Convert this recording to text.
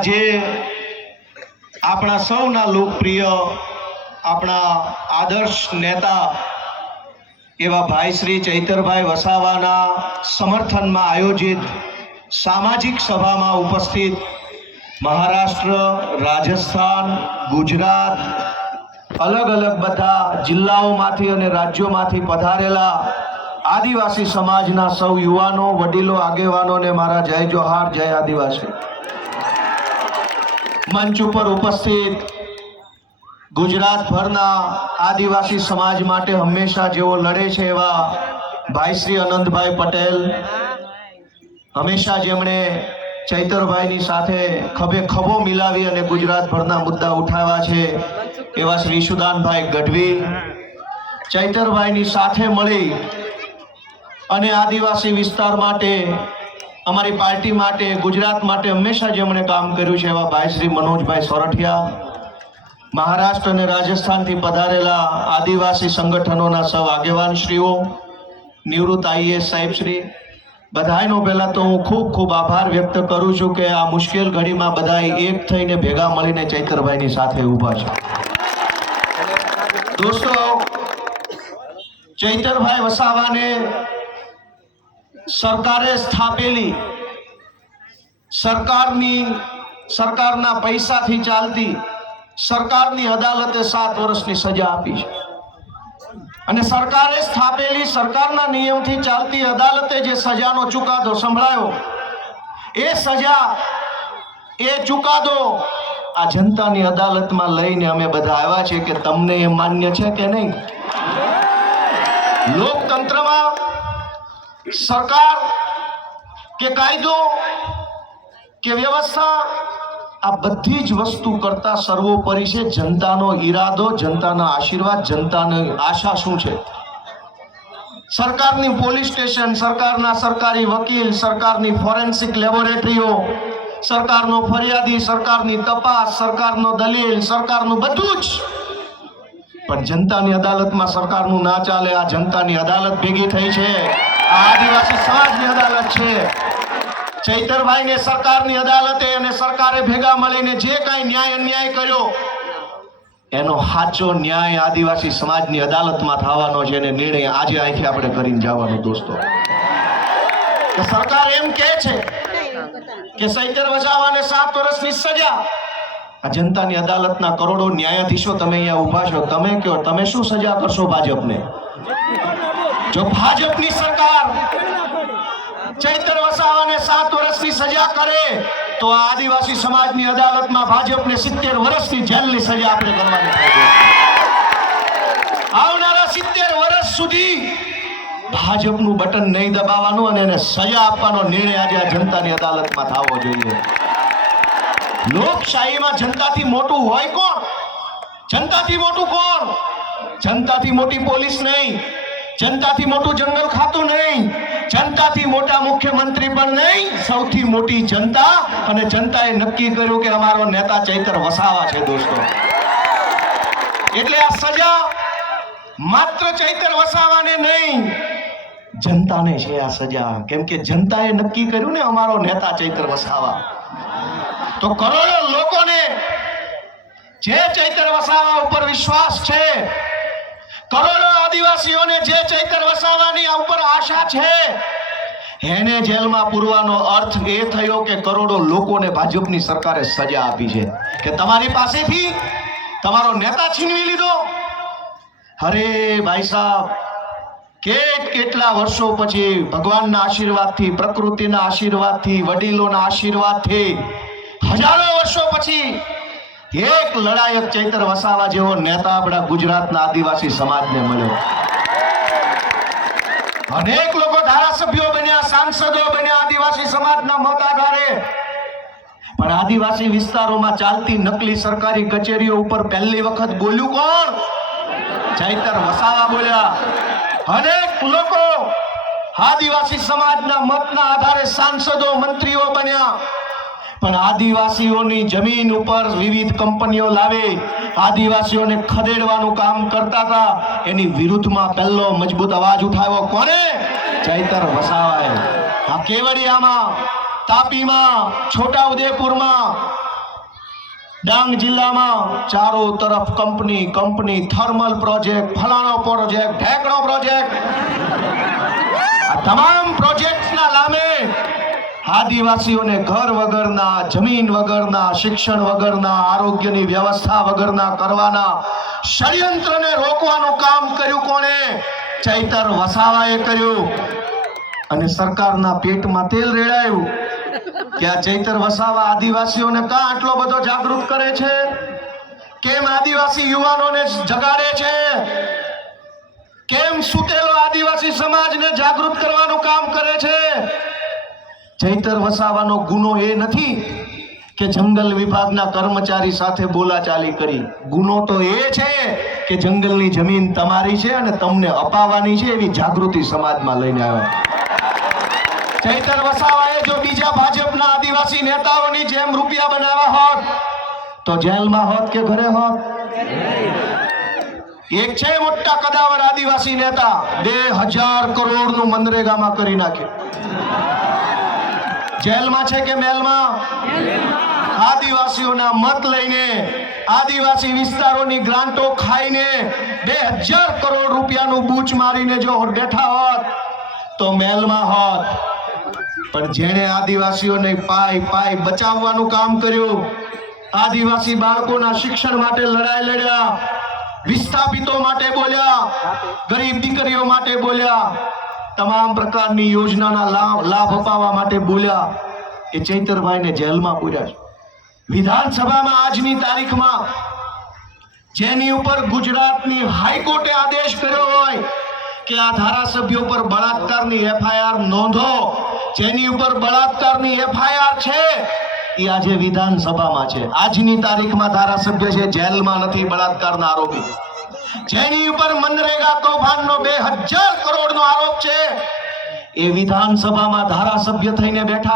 આજે આપણા સૌના લોકપ્રિય આપણા આદર્શ નેતા એવા ભાઈ શ્રી ચૈતરભાઈ વસાવાના સમર્થનમાં આયોજિત સામાજિક સભામાં ઉપસ્થિત મહારાષ્ટ્ર, રાજસ્થાન, ગુજરાત, અલગ અલગ બધા જિલ્લાઓમાંથી અને રાજ્યોમાંથી પધારેલા આદિવાસી સમાજના સૌ યુવાનો, વડીલો, આગેવાનોને મારા જય જોહાર, જય આદિવાસી. મંચ ઉપર ઉપસ્થિત ગુજરાતભરના આદિવાસી સમાજ માટે હંમેશા જેઓ લડે છે એવા ભાઈ શ્રી અનંતભાઈ પટેલ, હંમેશા જેમણે ચૈતરભાઈની સાથે ખભે ખભો મિલાવી અને ગુજરાતભરના મુદ્દા ઉઠાવ્યા છે એવા શ્રી ઈશુદાનભાઈ ગઢવી, ચૈતરભાઈની સાથે મળી અને આદિવાસી વિસ્તાર માટે, અમારી પાર્ટી માટે, ગુજરાત માટે હંમેશા જેમણે કામ કર્યું છે એવા ભાઈ શ્રી મનોજભાઈ સોરઠિયા, મહારાષ્ટ્ર અને રાજસ્થાનથી પધારેલા આદિવાસી સંગઠનોના સૌ આગેવાનશ્રીઓ, નિવૃત્ત IAS સાહેબશ્રી, બધાનો પહેલા તો હું ખૂબ ખૂબ આભાર વ્યક્ત કરું છું કે આ મુશ્કેલ ઘડીમાં બધા એક થઈને ભેગા મળીને ચૈતરભાઈની સાથે ઊભા છે. દોસ્તો, ચૈતરભાઈ વસાવાને સરકારે સ્થાપેલી સરકારના પૈસાથી ચાલતી સરકારની અદાલતે 7 વર્ષની સજા આપી છે અને સરકારે સ્થાપેલી સરકારના નિયમથી ચાલતી અદાલતે જે સજાનો ચુકાદો સંભળાયો, એ સજા, એ ચુકાદો આ જનતાની અદાલતમાં લઈને અમે બધા આવ્યા છીએ કે તમને એ માન્ય છે કે નહીં. લોકતંત્રમાં સરકાર કે કાયદો કે વ્યવસ્થા આ બધી જ વસ્તુ કરતા સર્વોપરી છે જનતાનો ઈરાદો, જનતાના આશીર્વાદ, જનતાની આશા શું છે. સરકારની પોલીસ સ્ટેશન, સરકારના સરકારી વકીલ, સરકારની ફોરેન્સિક લેબોરેટરીઓ, સરકારનો ફરિયાદી, સરકારની તપાસ, સરકારનો દલીલ, સરકારનું બધું જ, પણ જનતાની અદાલતમાં સરકારનું ના ચાલે. આ જનતાની અદાલત ભેગી થઈ છે, આ આદિવાસી સમાજની અદાલત છે. ચૈતરભાઈને સરકારની અદાલતે અને સરકારે ભેગા મળીને જે કાંઈ ન્યાય અન્યાય કર્યો એનો સાચો ન્યાય આદિવાસી સમાજની અદાલતમાં થવાનો છે અને નિર્ણય આજે અહીંથી આપણે કરીને જવાનો. દોસ્તો, તો સરકાર એમ કહે છે કે ચૈતર વસાવાને 7 વર્ષની સજા, આ જનતાની અદાલતના કરોડો ન્યાયાધીશો તમે અહીંયા ઊભા છો, તમે કહો તમે શું સજા કરશો ભાજપને? જો ભાજપની સરકાર ચૈતર વસાવાને 7 વર્ષની સજા કરે તો આ આદિવાસી સમાજની અદાલતમાં ભાજપને 70 વર્ષની જેલની સજા આપણે કરવાની થાય. આવનારા 70 વર્ષ સુધી ભાજપનું બટન નહીં દબાવવાનું અને એને સજા આપવાનો નિર્ણય આજે આ જનતાની અદાલતમાં થવો જોઈએ. લોકશાહીમાં જનતાથી મોટું હોય કોણ? જનતાથી મોટું કોણ? જનતાથી મોટી પોલીસ નહીં, જનતાથી મોટું જંગલ ખાતું નહીં, જનતાથી મોટા મુખ્યમંત્રી પણ નહીં, સૌથી મોટી જનતા. અને જનતાએ નક્કી કર્યું કે અમારો નેતા ચૈતર વસાવા છે. દોસ્તો, એટલે આ સજા માત્ર ચૈતર વસાવાને નહીં, જનતાને છે આ સજા. કેમ કે જનતાએ નક્કી કર્યું ને અમારો નેતા ચૈતર વસાવા. તો કરોડો લોકોને જે ચૈતર વસાવા ઉપર વિશ્વાસ છે, કરોડો આદિવાસીઓને જે ચૈતર વસાવાની ઉપર આશા છે, એને જેલમાં પૂરવાનો અર્થ એ થયો કે કરોડો લોકોને ભાજપની સરકારે સજા આપી છે કે તમારી પાસેથી તમારો નેતા છીનવી લીધો. અરે ભાઈ સાહેબ, કેટલા વર્ષો પછી ભગવાનના આશીર્વાદથી, પ્રકૃતિના આશીર્વાદથી, વડીલોના આશીર્વાદથી, હજારો વર્ષો પછી એક લડાયક ચૈતર વસાવા જેવો નેતા આપણા ગુજરાતના આદિવાસી સમાજને મળ્યો. અનેક લોકો ધારાસભ્યો બન્યા, સાંસદો બન્યા આદિવાસી સમાજના મત આધારે, પણ આદિવાસી વિસ્તારોમાં ચાલતી નકલી સરકારી કચેરીઓ ઉપર પહેલી વખત બોલ્યું કોણ? ચૈતર વસાવા બોલ્યા. અનેક લોકો આદિવાસી સમાજના મતના આધારે સાંસદો, મંત્રીઓ બન્યા, પણ આદિવાસીઓની જમીન ઉપર વિવિધ કંપનીઓ લાવી આદિવાસીઓને ખદેડવાનું કામ કરતા હતા. એની વિરુદ્ધમાં પહેલો મજબૂત અવાજ ઉઠાવ્યો કોને? ચૈતર વસાવાએ. આ કેવડિયામાં, તાપીમાં, છોટાઉદેપુરમાં ડાંગ જિલ્લામાં ચારો તરફ કંપની કંપની, થર્મલ પ્રોજેક્ટ, ફલાણો પ્રોજેક્ટ, ઢેકણો પ્રોજેક્ટ, આ તમામ પ્રોજેક્ટના નામે આદિવાસીઓને ઘર વગરના, જમીન વગરના, શિક્ષણ વગરના, આરોગ્યની વ્યવસ્થા વગરના કરવાના ષડયંત્રને રોકવાનું કામ કર્યું કોણે? ચૈતર વસાવાએ કર્યું. અને સરકારના પેટમાં તેલ રેડાયું કે આ ચૈતર વસાવા આદિવાસીઓને કાં આટલો બધો જાગૃત કરે છે? કેમ આદિવાસી યુવાનોને જગાડે છે? કેમ સુતેલો આદિવાસી સમાજને જાગૃત કરવાનું કામ કરે છે? ચૈતર વસાવાનો ગુનો એ નથી કે જંગલ વિભાગના કર્મચારી સાથે બોલાચાલી કરી. ગુનો તો એ છે કે જંગલની જમીન તમારી છે અને તમને અપાવવાની છે એવી જાગૃતિ સમાજમાં લઈને આવ્યા. ચૈતર વસાવાએ જો બીજા ભાજપના આદિવાસી નેતાઓની જેમ રૂપિયા બનાવ્યા હોત તો જેલમાં હોત કે ઘરે હોત? એક છે મોટા કદાવર આદિવાસી નેતા, 2000 કરોડનું મનરેગામાં કરી નાખ્યું. જેલમાં છે કે મેલમાં? આદિવાસીઓના મત લઈને, આદિવાસી વિસ્તારોની ગ્રાન્ટો ખાઈને 2000 કરોડ રૂપિયાનું બૂચ મારીને જો બેઠા હોત તો મેલમાં હોત. પણ જેણે આદિવાસીઓને પાય બચાવવાનું કામ કર્યું, આદિવાસી બાળકોના શિક્ષણ માટે લડાઈ લડ્યા, વિસ્થાપિતો માટે બોલ્યા, ગરીબ દીકરીઓ માટે બોલ્યા, તમામ પ્રકારની યોજનાના લાભ અપાવવા માટે બોલ્યા, એ ચૈતરભાઈને જેલમાં પૂર્યા છે. વિધાનસભામાં આજની તારીખમાં જેની ઉપર ગુજરાતની હાઈકોર્ટે આદેશ કર્યો હોય કે આ ધારાસભ્યો પર બળાત્કારની એફઆઈઆર નોંધો, જેની ઉપર બળાત્કારની એફઆઈઆર છે એ આજે વિધાનસભામાં છે. આજની તારીખમાં ધારાસભ્ય છે, જેલમાં નથી બળાત્કારના આરોપી. જેની ઉપર મનરેગા કૌભાંડનો 2000 કરોડનો આરોપ છે એ વિધાનસભામાં ધારાસભ્ય થઈને બેઠા